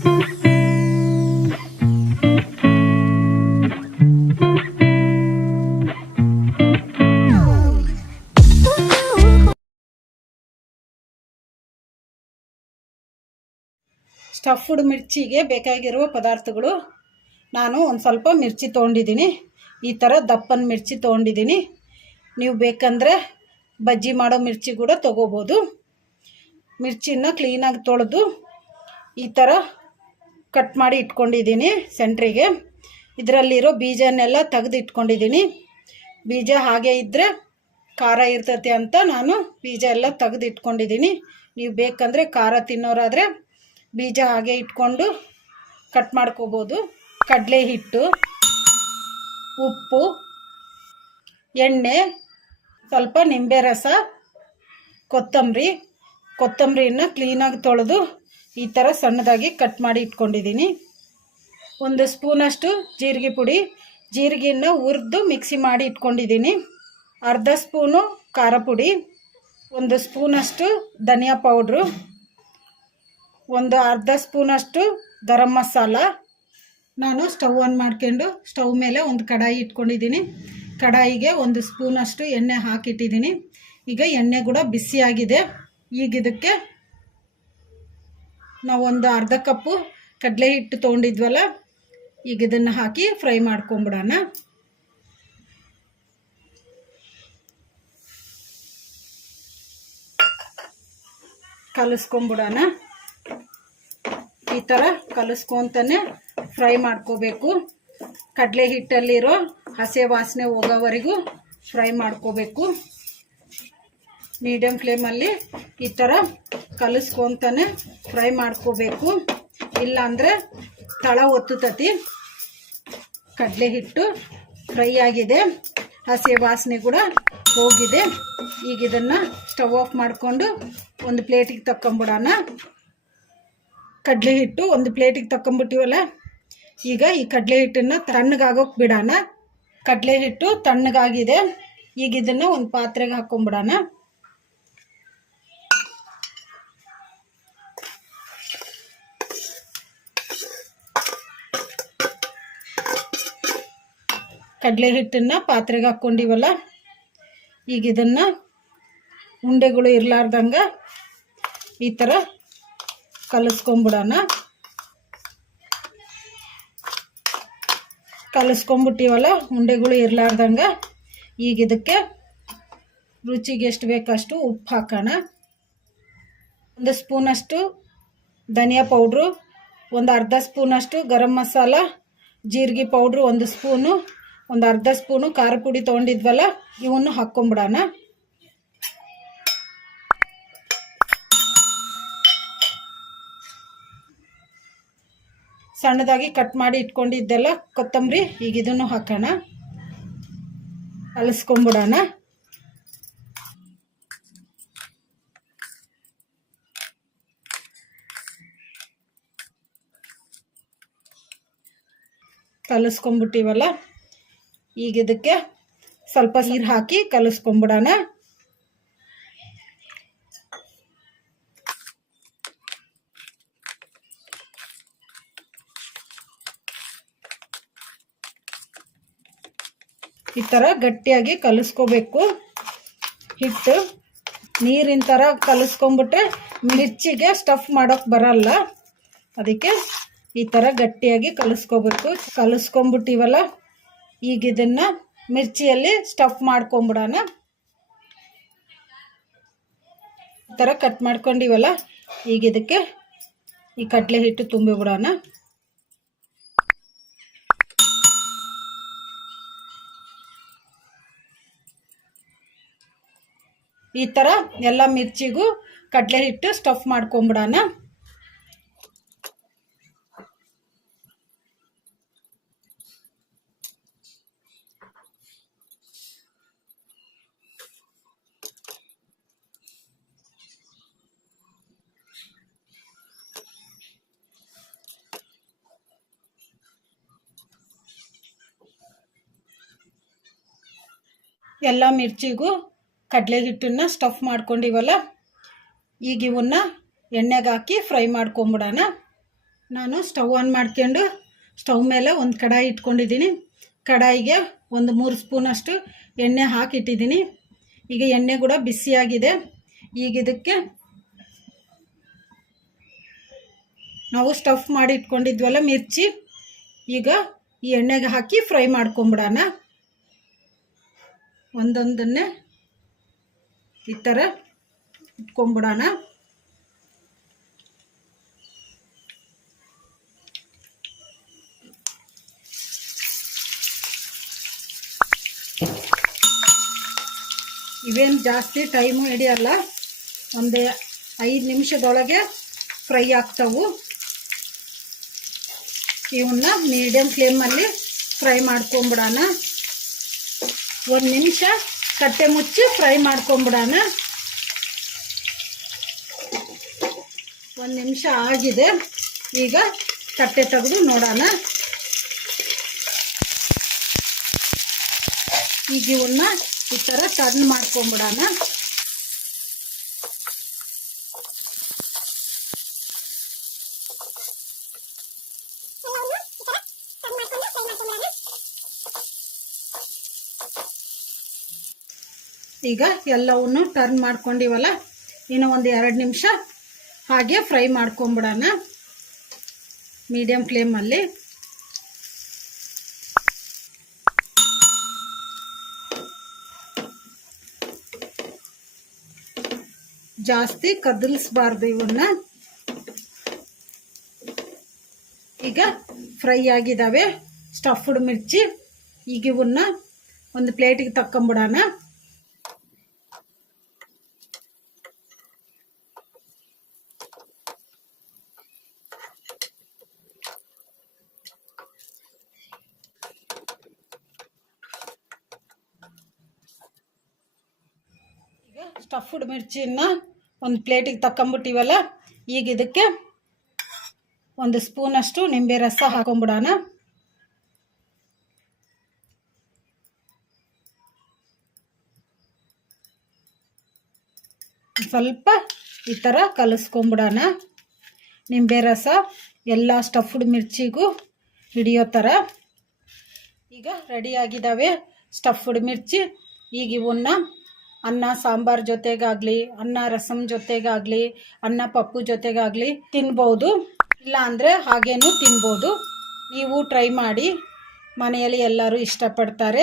stuffed ಮಿರ್ಚಿಗೆ ಬೇಕಾಗಿರುವ ಪದಾರ್ಥಗಳು ನಾನು ಒಂದು ಸ್ವಲ್ಪ ಮಿರ್ಚಿ ತೊಗೊಂಡಿದ್ದೀನಿ ಈ ಥರ ದಪ್ಪನ ಮಿರ್ಚಿ ತೊಗೊಂಡಿದ್ದೀನಿ ನೀವು ಬೇಕಂದರೆ ಬಜ್ಜಿ ಮಾಡೋ ಮಿರ್ಚಿ ಕೂಡ ತೊಗೋಬೋದು ಮಿರ್ಚಿನ ಕ್ಲೀನಾಗಿ ತೊಳೆದು ಈ ಥರ ಕಟ್ ಮಾಡಿ ಇಟ್ಕೊಂಡಿದ್ದೀನಿ ಸೆಂಟ್ರಿಗೆ ಇದರಲ್ಲಿರೋ ಬೀಜನೆಲ್ಲ ತೆಗೆದು ಇಟ್ಕೊಂಡಿದ್ದೀನಿ ಬೀಜ ಹಾಗೆ ಇದ್ದರೆ ಖಾರ ಇರ್ತತಿ ಅಂತ ನಾನು ಬೀಜ ಎಲ್ಲ ತೆಗೆದು ಇಟ್ಕೊಂಡಿದ್ದೀನಿ ನೀವು ಬೇಕಂದರೆ ಖಾರ ತಿನ್ನೋರಾದರೆ ಬೀಜ ಹಾಗೆ ಇಟ್ಕೊಂಡು ಕಟ್ ಮಾಡ್ಕೋಬೋದು ಕಡಲೆ ಹಿಟ್ಟು ಉಪ್ಪು ಎಣ್ಣೆ ಸ್ವಲ್ಪ ನಿಂಬೆ ರಸ ಕೊತ್ತಂಬರಿ ಕೊತ್ತಂಬರಿನ ಕ್ಲೀನಾಗಿ ತೊಳೆದು ಈ ಥರ ಸಣ್ಣದಾಗಿ ಕಟ್ ಮಾಡಿ ಇಟ್ಕೊಂಡಿದ್ದೀನಿ ಒಂದು ಸ್ಪೂನಷ್ಟು ಜೀರಿಗೆ ಪುಡಿ ಜೀರಿಗೆನ ಹುರಿದು ಮಿಕ್ಸಿ ಮಾಡಿ ಇಟ್ಕೊಂಡಿದ್ದೀನಿ ಅರ್ಧ ಸ್ಪೂನು ಖಾರ ಪುಡಿ ಒಂದು ಸ್ಪೂನಷ್ಟು ಧನಿಯಾ ಪೌಡ್ರು ಒಂದು ಅರ್ಧ ಸ್ಪೂನಷ್ಟು ಗರಂ ಮಸಾಲ ನಾನು ಸ್ಟವ್ ಆನ್ ಮಾಡ್ಕೊಂಡು ಸ್ಟವ್ ಮೇಲೆ ಒಂದು ಕಡಾಯಿ ಇಟ್ಕೊಂಡಿದ್ದೀನಿ ಕಡಾಯಿಗೆ ಒಂದು ಸ್ಪೂನಷ್ಟು ಎಣ್ಣೆ ಹಾಕಿಟ್ಟಿದ್ದೀನಿ ಈಗ ಎಣ್ಣೆ ಕೂಡ ಬಿಸಿಯಾಗಿದೆ ಈಗಿದಕ್ಕೆ ನಾವೊಂದು ಅರ್ಧ ಕಪ್ಪು ಕಡಲೆ ಹಿಟ್ಟು ತೊಗೊಂಡಿದ್ವಲ್ಲ ಈಗ ಇದನ್ನು ಹಾಕಿ ಫ್ರೈ ಮಾಡ್ಕೊಂಬಿಡೋಣ ಕಲಸ್ಕೊಂಬಿಡೋಣ ಈ ಥರ ಕಲಿಸ್ಕೊತಾನೆ ಫ್ರೈ ಮಾಡ್ಕೋಬೇಕು ಕಡಲೆ ಹಿಟ್ಟಲ್ಲಿರೋ ಹಸೆ ವಾಸನೆ ಹೋಗೋವರೆಗೂ ಫ್ರೈ ಮಾಡ್ಕೋಬೇಕು ಮೀಡಿಯಮ್ ಫ್ಲೇಮಲ್ಲಿ ಈ ಥರ ಕಲಿಸ್ಕೊತಾನೆ ಫ್ರೈ ಮಾಡ್ಕೋಬೇಕು ಇಲ್ಲಾಂದರೆ ತಳ ಒತ್ತುತತಿ ಕಡಲೆ ಹಿಟ್ಟು ಫ್ರೈ ಆಗಿದೆ ಹಸಿ ವಾಸನೆ ಕೂಡ ಹೋಗಿದೆ ಈಗ ಇದನ್ನು ಸ್ಟವ್ ಆಫ್ ಮಾಡಿಕೊಂಡು ಒಂದು ಪ್ಲೇಟಿಗೆ ತಕ್ಕೊಂಬಿಡೋಣ ಕಡಲೆ ಹಿಟ್ಟು ಒಂದು ಪ್ಲೇಟಿಗೆ ತಕ್ಕೊಂಬಿಟ್ಟಿವಲ್ಲ ಈಗ ಈ ಕಡಲೆ ಹಿಟ್ಟನ್ನು ತಣ್ಣಗಾಗೋಕೆ ಬಿಡೋಣ ಕಡಲೆ ಹಿಟ್ಟು ತಣ್ಣಗಾಗಿದೆ ಈಗ ಇದನ್ನು ಒಂದು ಪಾತ್ರೆಗೆ ಹಾಕ್ಕೊಂಬಿಡೋಣ ಕಡಲೆ ಹಿಟ್ಟನ್ನು ಪಾತ್ರೆಗೆ ಹಾಕ್ಕೊಂಡಿವಲ್ಲ ಈಗ ಇದನ್ನು ಉಂಡೆಗಳು ಇರಲಾರ್ದಂಗೆ ಈ ಥರ ಕಲಸ್ಕೊಂಬಿಡೋಣ ಕಲಿಸ್ಕೊಂಬಿಟ್ಟಿವಲ್ಲ ಉಂಡೆಗಳು ಇರಲಾರ್ದಂಗೆ ಈಗ ಇದಕ್ಕೆ ರುಚಿಗೆ ಎಷ್ಟು ಬೇಕಷ್ಟು ಉಪ್ಪು ಹಾಕೋಣ ಒಂದು ಸ್ಪೂನಷ್ಟು ಧನಿಯಾ ಪೌಡ್ರು ಒಂದು ಅರ್ಧ ಸ್ಪೂನಷ್ಟು ಗರಂ ಮಸಾಲ ಜೀರಿಗೆ ಪೌಡ್ರು ಒಂದು ಸ್ಪೂನು ಒಂದು ಅರ್ಧ ಸ್ಪೂನು ಖಾರ ಪುಡಿ ತೊಗೊಂಡಿದ್ವಲ್ಲ ಇವನ್ನು ಹಾಕ್ಕೊಂಬಿಡೋಣ ಸಣ್ಣದಾಗಿ ಕಟ್ ಮಾಡಿ ಇಟ್ಕೊಂಡಿದ್ದೆಲ್ಲ ಕೊತ್ತಂಬರಿ ಈಗ ಇದನ್ನು ಹಾಕೋಣ ಅಲಸ್ಕೊಂಬಿಡೋಣ ಕಲಿಸ್ಕೊಂಡ್ಬಿಟ್ಟಿವಲ್ಲ ಈಗ ಇದಕ್ಕೆ ಸ್ವಲ್ಪ ನೀರು ಹಾಕಿ ಕಲಸ್ಕೊಂಬಿಡೋಣ ಈ ಥರ ಗಟ್ಟಿಯಾಗಿ ಕಲಸ್ಕೋಬೇಕು ಹಿಟ್ಟು ನೀರಿನ ಥರ ಕಲಿಸ್ಕೊಂಬಿಟ್ರೆ ಮಿರ್ಚಿಗೆ ಸ್ಟಫ್ ಮಾಡೋಕ್ಕೆ ಬರಲ್ಲ ಅದಕ್ಕೆ ಈ ಥರ ಗಟ್ಟಿಯಾಗಿ ಕಲಿಸ್ಕೋಬೇಕು ಕಲಿಸ್ಕೊಂಬಿಟ್ಟಿವಲ್ಲ ಈಗ ಇದನ್ನ ಮಿರ್ಚಿಯಲ್ಲಿ ಸ್ಟಫ್ ಮಾಡ್ಕೊಂಬಿಡೋಣ ಈ ಥರ ಕಟ್ ಮಾಡ್ಕೊಂಡಿವಲ್ಲ ಈಗ ಇದಕ್ಕೆ ಈ ಕಡಲೆ ಹಿಟ್ಟು ತುಂಬಿಬಿಡೋಣ ಈ ಥರ ಎಲ್ಲ ಮಿರ್ಚಿಗೂ ಕಡಲೆ ಹಿಟ್ಟು ಸ್ಟಫ್ ಮಾಡ್ಕೊಂಬಿಡೋಣ ಎಲ್ಲ ಮಿರ್ಚಿಗೂ ಕಡಲೆ ಹಿಟ್ಟನ್ನು ಸ್ಟಫ್ ಮಾಡ್ಕೊಂಡಿವಲ್ಲ ಈಗ ಇವನ್ನ ಎಣ್ಣೆಗೆ ಹಾಕಿ ಫ್ರೈ ಮಾಡ್ಕೊಂಬಿಡೋಣ ನಾನು ಸ್ಟವ್ ಆನ್ ಮಾಡ್ಕೊಂಡು ಸ್ಟವ್ ಮೇಲೆ ಒಂದು ಕಡಾಯಿ ಇಟ್ಕೊಂಡಿದ್ದೀನಿ ಕಡಾಯಿಗೆ ಒಂದು ಮೂರು ಸ್ಪೂನಷ್ಟು ಎಣ್ಣೆ ಹಾಕಿಟ್ಟಿದ್ದೀನಿ ಈಗ ಎಣ್ಣೆ ಕೂಡ ಬಿಸಿಯಾಗಿದೆ ಈಗ ಇದಕ್ಕೆ ನಾವು ಸ್ಟಫ್ ಮಾಡಿ ಇಟ್ಕೊಂಡಿದ್ವಲ್ಲ ಮಿರ್ಚಿ ಈಗ ಈ ಎಣ್ಣೆಗೆ ಹಾಕಿ ಫ್ರೈ ಮಾಡ್ಕೊಂಬಿಡೋಣ ಒಂದೊಂದನ್ನೇ ಈ ಥರ ಇಟ್ಕೊಂಬಿಡೋಣ ಇವೇನು ಜಾಸ್ತಿ ಟೈಮು ಹಿಡಿಯಲ್ಲ ಒಂದೇ ಐದು ನಿಮಿಷದೊಳಗೆ ಫ್ರೈ ಆಗ್ತವು ಇವನ್ನ ಮೀಡಿಯಮ್ ಫ್ಲೇಮಲ್ಲಿ ಫ್ರೈ ಮಾಡ್ಕೊಂಬಿಡೋಣ ಒಂದು ನಿಮಿಷ ಕಟ್ಟೆ ಮುಚ್ಚಿ ಫ್ರೈ ಮಾಡ್ಕೊಂಬಿಡೋಣ ಒಂದು ನಿಮಿಷ ಆಗಿದೆ ಈಗ ಕಟ್ಟೆ ತೆಗೆದು ನೋಡೋಣ ಈಗ ಇವನ್ನ ಈ ಥರ ಟರ್ನ್ ಮಾಡ್ಕೊಂಬಿಡೋಣ ಈಗ ಎಲ್ಲವನ್ನು ಟರ್ನ್ ಮಾಡ್ಕೊಂಡಿವಲ್ಲ ಇನ್ನು ಒಂದು ಎರಡು ನಿಮಿಷ ಹಾಗೆ ಫ್ರೈ ಮಾಡ್ಕೊಂಬಿಡೋಣ ಮೀಡಿಯಮ್ ಫ್ಲೇಮಲ್ಲಿ ಜಾಸ್ತಿ ಕದಲಿಸ್ಬಾರ್ದು ಇವನ್ನ ಈಗ ಫ್ರೈ ಆಗಿದ್ದಾವೆ ಸ್ಟಫ್ಡ್ ಮಿರ್ಚಿ ಈಗ ಇವನ್ನ ಒಂದು ಪ್ಲೇಟಿಗೆ ತಕ್ಕೊಂಬಿಡೋಣ ಸ್ಟಫುಡ್ ಮಿರ್ಚಿನ ಒಂದು ಪ್ಲೇಟಿಗೆ ತಕ್ಕೊಂಬಿಟ್ಟಿವಲ್ಲ ಈಗ ಇದಕ್ಕೆ ಒಂದು ಸ್ಪೂನಷ್ಟು ನಿಂಬೆ ರಸ ಹಾಕೊಂಬಿಡೋಣ ಸ್ವಲ್ಪ ಈ ಥರ ಕಲಿಸ್ಕೊಂಬಿಡೋಣ ನಿಂಬೆ ರಸ ಎಲ್ಲ ಸ್ಟಫುಡ್ ಮಿರ್ಚಿಗೂ ಹಿಡಿಯೋ ಥರ ಈಗ ರೆಡಿಯಾಗಿದ್ದಾವೆ ಸ್ಟಫ್ಡ್ ಮಿರ್ಚಿ ಈಗ ಇವನ್ನ ಅನ್ನ ಸಾಂಬಾರ್ ಜೊತೆಗಾಗ್ಲಿ ಅನ್ನ ರಸಮ್ ಜೊತೆಗಾಗಲಿ ಅನ್ನ ಪಪ್ಪು ಜೊತೆಗಾಗಲಿ ತಿನ್ಬೋದು ಇಲ್ಲ ಅಂದರೆ ಹಾಗೇನೂ ತಿನ್ಬೋದು ನೀವು ಟ್ರೈ ಮಾಡಿ ಮನೆಯಲ್ಲಿ ಎಲ್ಲರೂ ಇಷ್ಟಪಡ್ತಾರೆ